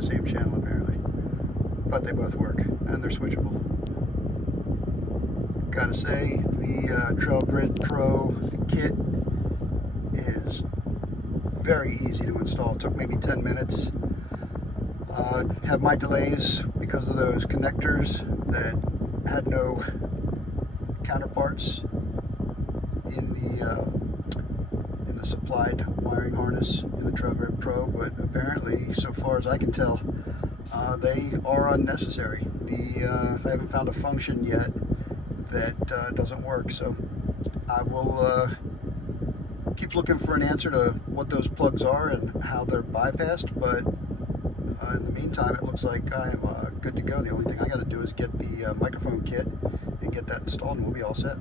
the same channel apparently. But they both work, and they're switchable. Gotta say, the Trail Grid Pro kit is very easy to install. It took maybe 10 minutes. Have my delays because of those connectors that had no counterparts in the supplied wiring harness in the Trail Grid Pro, but apparently, so far as I can tell, they are unnecessary. I haven't found a function yet that doesn't work, so I will keep looking for an answer to what those plugs are and how they're bypassed, but in the meantime, it looks like I am good to go. The only thing I got to do is get the microphone kit and get that installed, and we'll be all set.